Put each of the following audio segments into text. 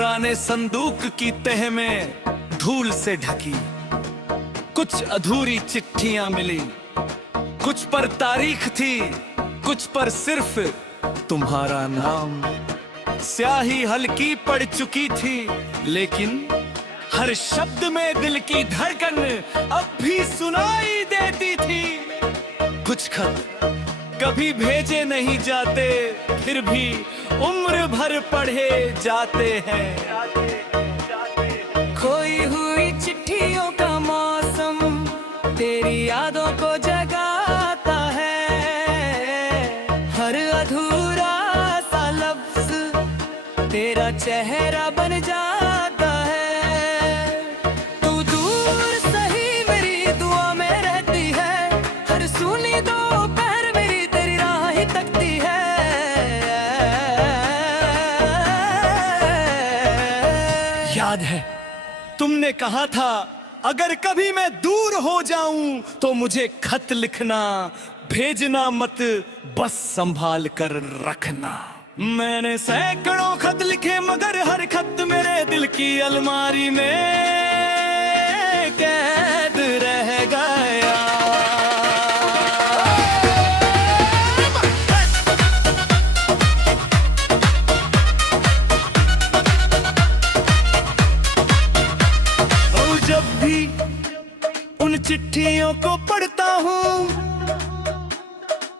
पुराने संदूक की तह में धूल से ढकी कुछ अधूरी चिट्ठियां मिली। कुछ पर तारीख थी, कुछ पर सिर्फ तुम्हारा नाम। स्याही हल्की पड़ चुकी थी, लेकिन हर शब्द में दिल की धड़कन अब भी सुनाई देती थी। कुछ खत कभी भेजे नहीं जाते, फिर भी उम्र भर पढ़े जाते हैं। खोई हुई चिट्ठियों का मौसम तेरी यादों को जगाता है। हर अधूरा सा लफ्ज तेरा चेहरा बन जाता है। तू दूर सही मेरी दुआ में रहती है। हर सुनी दोपहर मेरी तेरी राह ही तकती है। याद है तुमने कहा था, अगर कभी मैं दूर हो जाऊं तो मुझे खत लिखना, भेजना मत, बस संभाल कर रखना। मैंने सैकड़ों खत लिखे, मगर हर खत मेरे दिल की अलमारी में कैद रह गया। और जब भी उन चिट्ठियों को पढ़ता हूँ,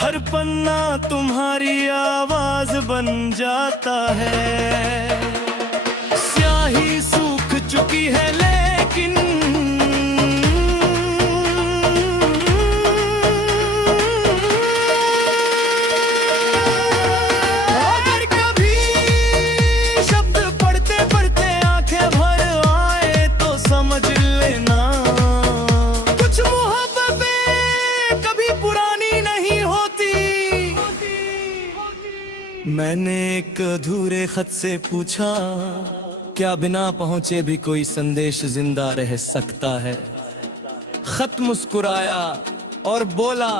हर पन्ना तुम्हारी आवाज बन जाता है। स्याही सूख चुकी है, लेकिन अगर कभी शब्द पढ़ते पढ़ते आंखें भर आए तो समझ लेना, कुछ मोहब्बतें कभी पुरानी नहीं होती। मैंने एक अधूरे खत से पूछा, क्या बिना पहुंचे भी कोई संदेश जिंदा रह सकता है? खत मुस्कुराया और बोला,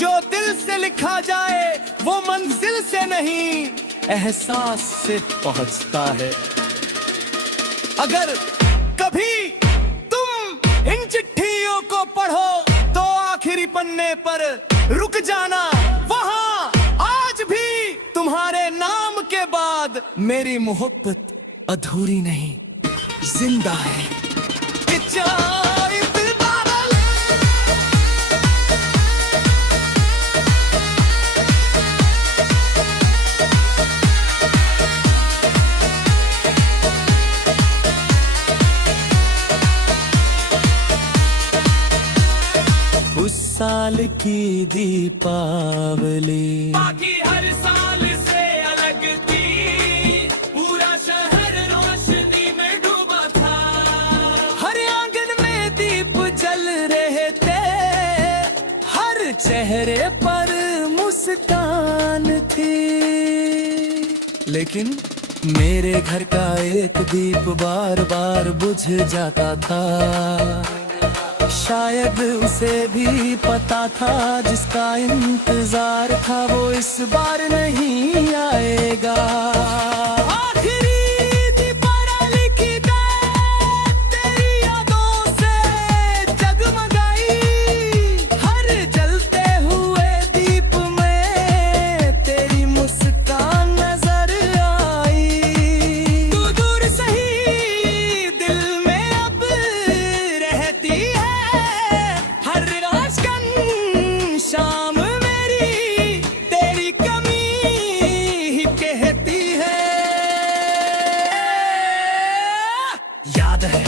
जो दिल से लिखा जाए वो मंजिल से नहीं, एहसास से पहुंचता है। अगर कभी तुम इन चिट्ठियों को पढ़ो तो आखिरी पन्ने पर रुक जाना। वहां आज भी तुम्हारे नाम के बाद मेरी मोहब्बत अधूरी नहीं, जिंदा है। उस साल की दीपावली बाकी हर साल से अलग थी। पूरा शहर रोशनी में डूबा था। हर आंगन में दीप जल रहे थे। हर चेहरे पर मुस्कान थी। लेकिन मेरे घर का एक दीप बार बार बुझ जाता था। शायद उसे भी पता था, जिसका इंतजार था वो इस बार नहीं आएगा। आखिरी दीपावली की रात तेरी यादों से जगमगाई। हर जलते हुए दीप में तेरी मुस्कान नजर आई। तू दूर सही दिल में अब रहती है। शाम मेरी तेरी कमी ही कहती है। याद है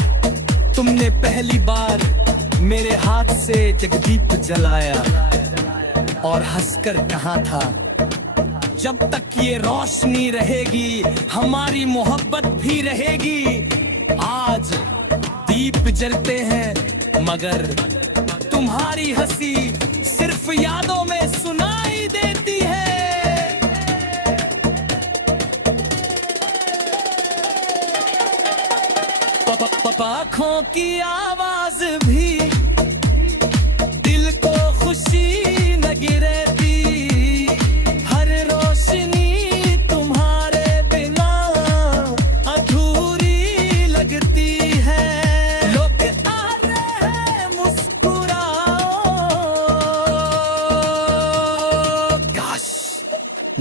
तुमने पहली बार मेरे हाथ से जगदीप जलाया और हंसकर कहा था, जब तक ये रोशनी रहेगी हमारी मोहब्बत भी रहेगी। आज दीप जलते हैं मगर तुम्हारी हंसी सिर्फ यादों में सुनाई देती है। आँखों की आवाज भी दिल को खुशी लगी रहती। हर रोशनी तुम्हारे बिना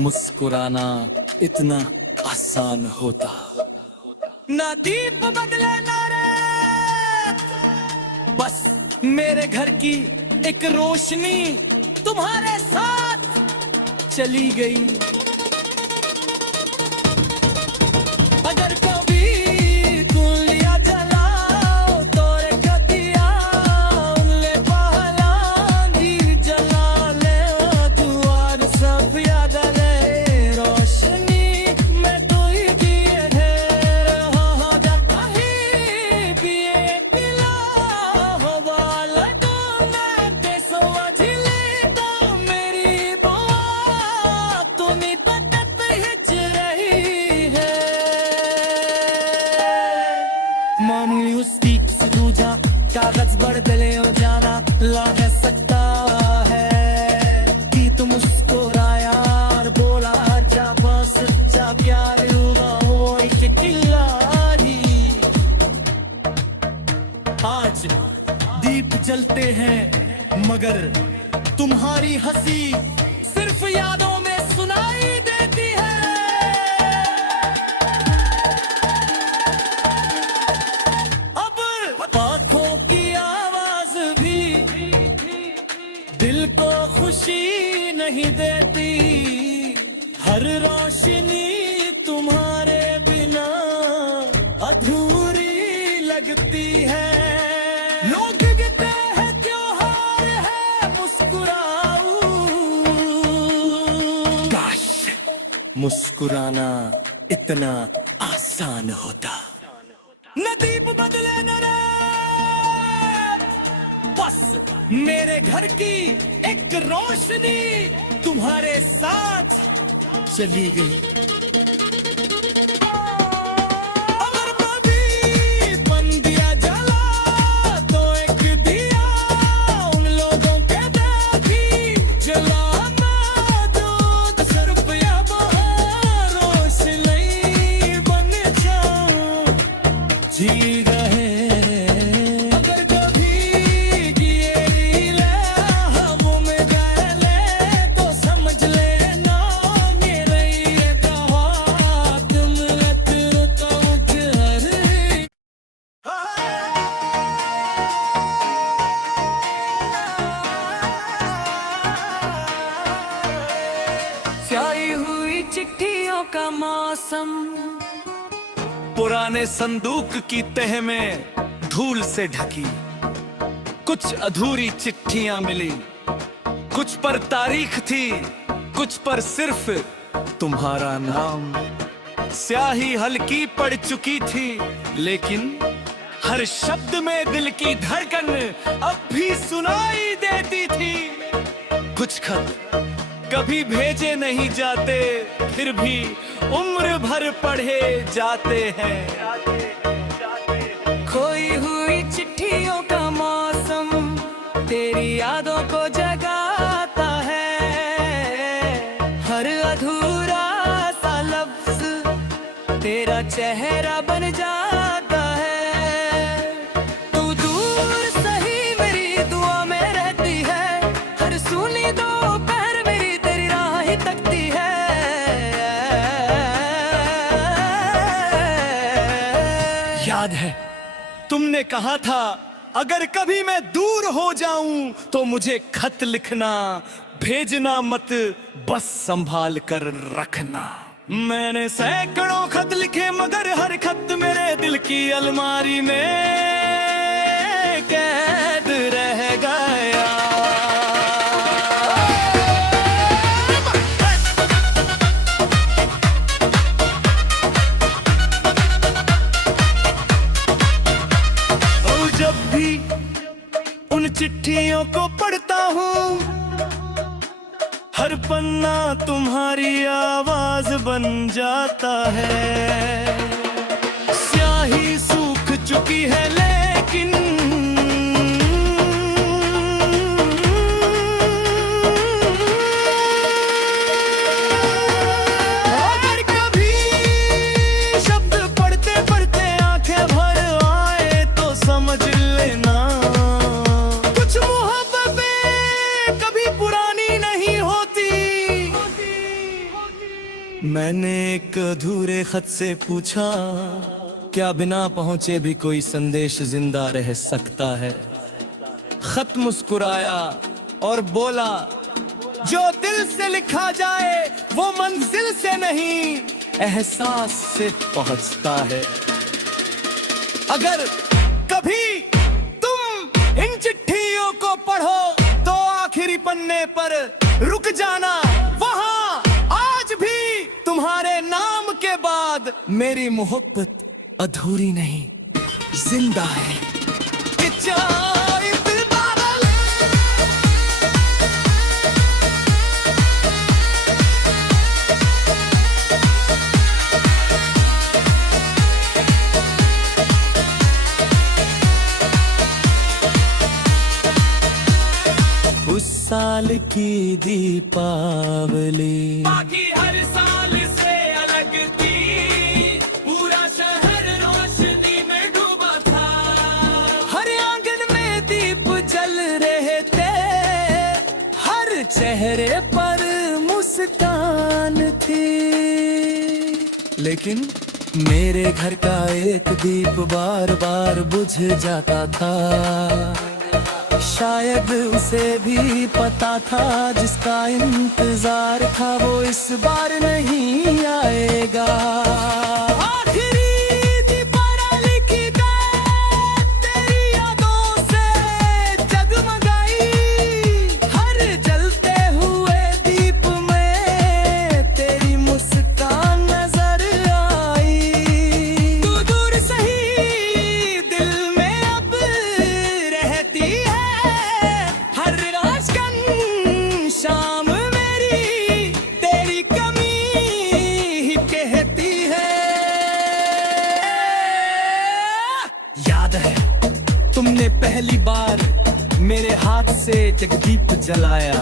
मुस्कुराना इतना आसान होता। ना दीप बदले ना रेत, बस मेरे घर की एक रोशनी तुम्हारे साथ चली गई। अगर कभी दुनिया जलाओ तो रे कदिया उनले पहलांगी जला ले दुआर सब याद ले रोशनी में तो ही दिए ढेर हो जाता ही पिए पिला हवा लगा मैं ते समझ ले तो मेरी बात तो नहीं पता हिच रही है। मामूली उसकी दूजा कागज बदले हो जाना ला है सकता है कि तुम मुस्कुराया और बोला जा बस जा प्यार हुआ हो एक चिल्लारी। आज दीप जलते हैं मगर तुम्हारी हंसी सिर्फ यादों में सुनाई देती है। आँखों की आवाज भी दिल को खुशी नहीं देती। हर रोशनी तुम्हारे बिना अधूरी लगती है। लोग कहते हैं त्योहार है मुस्कुराओ, काश मुस्कुराना इतना आसान होता। न दीप बदले न रात, बस मेरे घर की एक रोशनी तुम्हारे साथ चली गई। अगर कभी बंदिया जला तो एक दिया उन लोगों के देखी जलाना दूध सिर्फ या रोशनी बन जाऊं जी गए। अगर कभी गिरी ले हवा में गए ले तो समझ लेना मेरे ये कहा तुम तेरे तो घर स्याही हुई चिट्ठियों का मौसम, पुराने संदूक की तह में धूल से ढकी कुछ अधूरी चिट्ठियां मिली। कुछ पर तारीख थी, कुछ पर सिर्फ तुम्हारा नाम। स्याही हल्की पड़ चुकी थी लेकिन हर शब्द में दिल की धड़कन अब भी सुनाई देती थी। कुछ खत कभी भेजे नहीं जाते फिर भी उम्र भर पढ़े जाते हैं। खोई हुई चिट्ठियों का मौसम तेरी यादों को जगाता है। हर अधूरा सा लफ्ज तेरा चेहरा बन जाता है। तू दूर सही मेरी दुआ में रहती है, हर सुनी दोपहर मेरी तेरी राह ही तकती है। याद है तुमने कहा था अगर कभी मैं दूर हो जाऊं तो मुझे खत लिखना, भेजना मत बस संभाल कर रखना। मैंने सैकड़ों खत लिखे मगर हर खत मेरे दिल की अलमारी में कैद रह गया। और जब भी उन चिट्ठियों को पढ़ता हूँ हर पन्ना तुम्हारी आवाज बन जाता है। स्याही सूख चुकी है लेकिन अगर कभी शब्द पढ़ते पढ़ते आंखें भर आए तो समझ लेना कुछ मोहब्बतें कभी पुरानी नहीं होती। मैंने एक अधूरे खत से पूछा, क्या बिना पहुंचे भी कोई संदेश जिंदा रह सकता है। खत मुस्कुराया और बोला, जो दिल से लिखा जाए वो मंजिल से नहीं एहसास से पहुंचता है। अगर कभी तुम इन चिट्ठियों को पढ़ो तो आखिरी पन्ने पर रुक जाना, वहां आज भी तुम्हारे नाम के बाद मेरी मोहब्बत अधूरी नहीं जिंदा है। उस साल की दीपावली बाकी हर साल से अलग थी, पूरा शहर रोशनी में डूबा था। हर आंगन में दीप जल रहे थे, हर चेहरे पर मुस्कान थी। लेकिन मेरे घर का एक दीप बार बार बुझ जाता था। शायद उसे भी पता था जिसका इंतजार था वो इस बार नहीं आएगा। आखिरी दीपावली की रात तेरी यादों से जगमगाई, हर जलते हुए दीप में तेरी मुस्कान नजर आई। तू दूर सही दिल में अब रहती है, हर रोशन शाम मेरी तेरी कमी ही कहती है। याद है तुमने पहली बार मेरे हाथ से जगदीप जलाया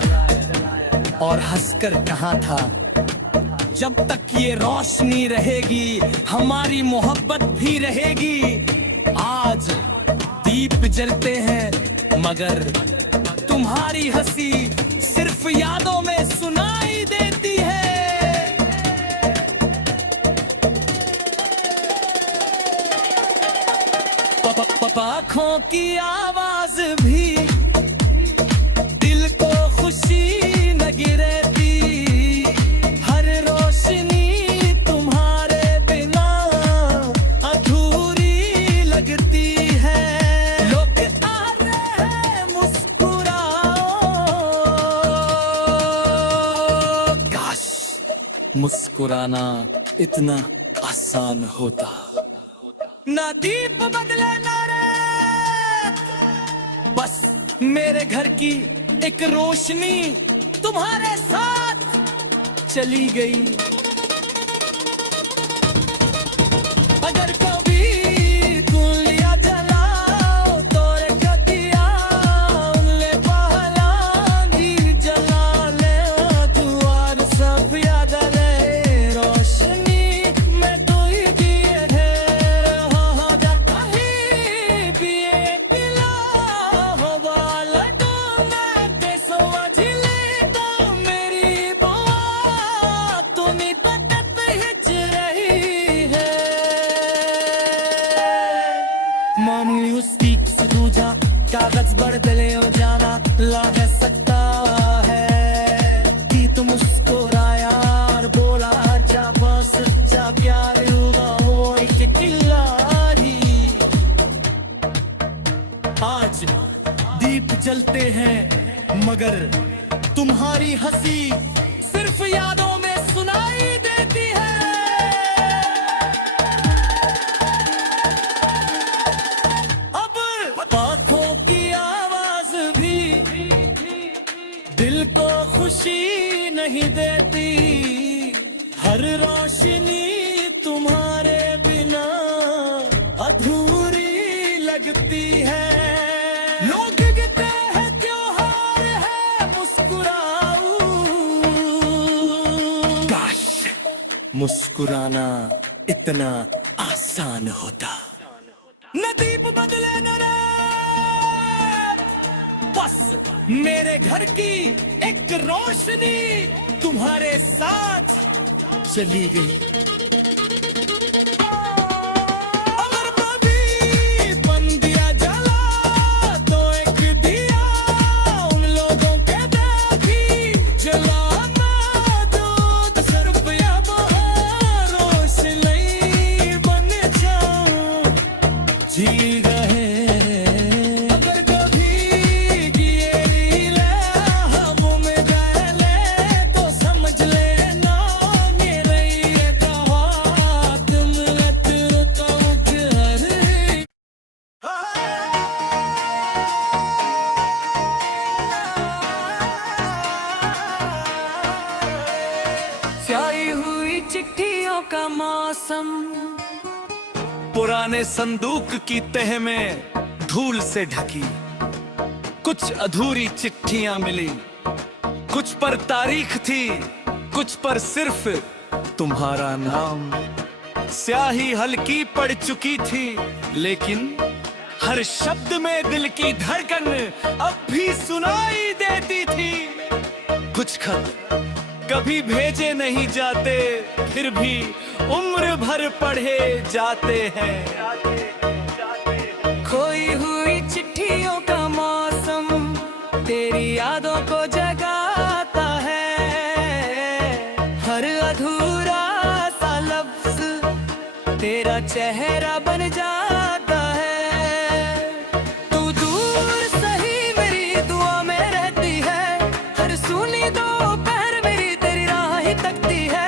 और हंसकर कहा था, जब तक ये रोशनी रहेगी हमारी मोहब्बत भी रहेगी। आज दीप जलते हैं मगर तुम्हारी हंसी सिर्फ यादों में सुनाई देती है। आँखों की आवाज भी दिल को खुशी न गिरती, हर रोशनी तुम्हारे बिना अधूरी लगती है। लोग आ रहे हैं मुस्कुराओ, काश मुस्कुराना इतना आसान होता। ना दीप बदले ना रेत, बस मेरे घर की एक रोशनी तुम्हारे साथ चली गई। अगर कभी गुलिया जलाओ तो रे कदिया उनले पहलांगी जला ले दुआर सब याद रहे रोशनी में तू ही दिए ढेर हो जा कहीं भी एक पिला हो वाला तो मैं ते समझ ले तो मेरी बुआ तुम्हें पता पे हिच रही है। मामूली उसकी से दूजा कागज बदले हो जाना लाग सकता है कि तुम मुस्कुराया और बोला जा बस जा प्यार होगा वो एक खिलाड़ी। आज दीप जलते हैं मगर तुम्हारी हंसी सिर्फ यादों में सुनाई देती है। अब आँखों की आवाज भी दिल को खुशी नहीं देती, हर रोशनी तुम्हारे बिना अधूरी लगती है। लोग कहते हैं त्योहार है मुस्कुराओ, काश मुस्कुराना इतना आसान होता। न दीप बदले न रात, बस मेरे घर की एक रोशनी तुम्हारे साथ चली गई। अगर कभी बन दिया जला तो एक दिया उन लोगों के देखी जलाना, दूध सर्फ या बहार रोशनी बन जाऊं जी गए। अगर कभी गिरी ले हवा में गए ले तो समझ लेना मेरे ये कहा तुम लतरो तो घर। स्याही हुई चिट्ठियों का मौसम, पुराने संदूक की तह में धूल से ढकी कुछ अधूरी चिट्ठियां मिली। कुछ पर तारीख थी, कुछ पर सिर्फ तुम्हारा नाम। स्याही हल्की पड़ चुकी थी लेकिन हर शब्द में दिल की धड़कन अब भी सुनाई देती थी। कुछ खत कभी भेजे नहीं जाते फिर भी उम्र भर पढ़े जाते हैं। खोई हुई चिट्ठियों का मौसम तेरी यादों को जगाता है। हर अधूरा सा लफ्ज तेरा चेहरा बन जाता है। तू दूर सही मेरी दुआ में रहती है, हर सुनी दोपहर मेरी तेरी राह ही तकती है।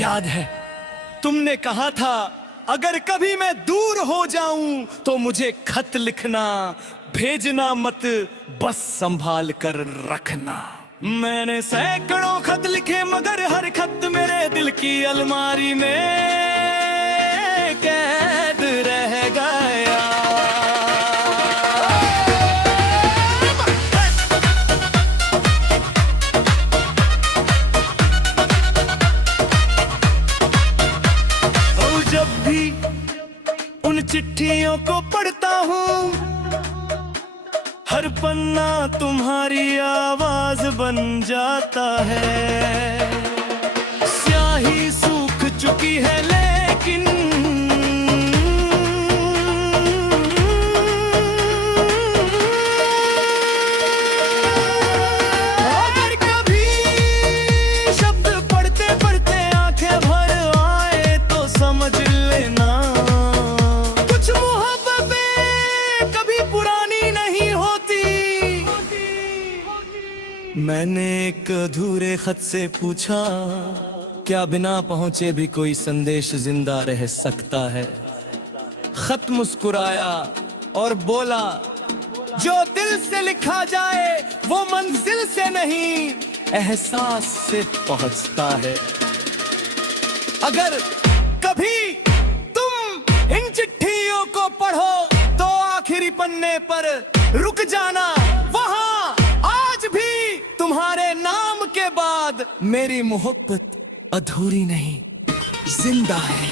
याद है तुमने कहा था अगर कभी मैं दूर हो जाऊं तो मुझे खत लिखना, भेजना मत बस संभाल कर रखना। मैंने सैकड़ों खत लिखे मगर हर खत मेरे दिल की अलमारी में कैद रह गया। और जब भी उन चिट्ठियों को पढ़ता हूँ हर पन्ना तुम्हारी आवाज बन जाता है। स्याही सूख चुकी है लेकिन अगर कभी शब्द पढ़ते पढ़ते आंखें भर आए तो समझ लेना कुछ मोहब्बतें कभी पुरानी नहीं होती। मैंने एक अधूरे खत से पूछा क्या बिना पहुंचे भी कोई संदेश जिंदा रह सकता है। खत मुस्कुराया और बोला जो दिल से लिखा जाए वो मंजिल से नहीं एहसास से पहुंचता है। अगर कभी तुम इन चिट्ठियों को पढ़ो तो आखिरी पन्ने पर रुक जाना, वहां आज भी तुम्हारे नाम के बाद मेरी मोहब्बत अधूरी नहीं जिंदा है।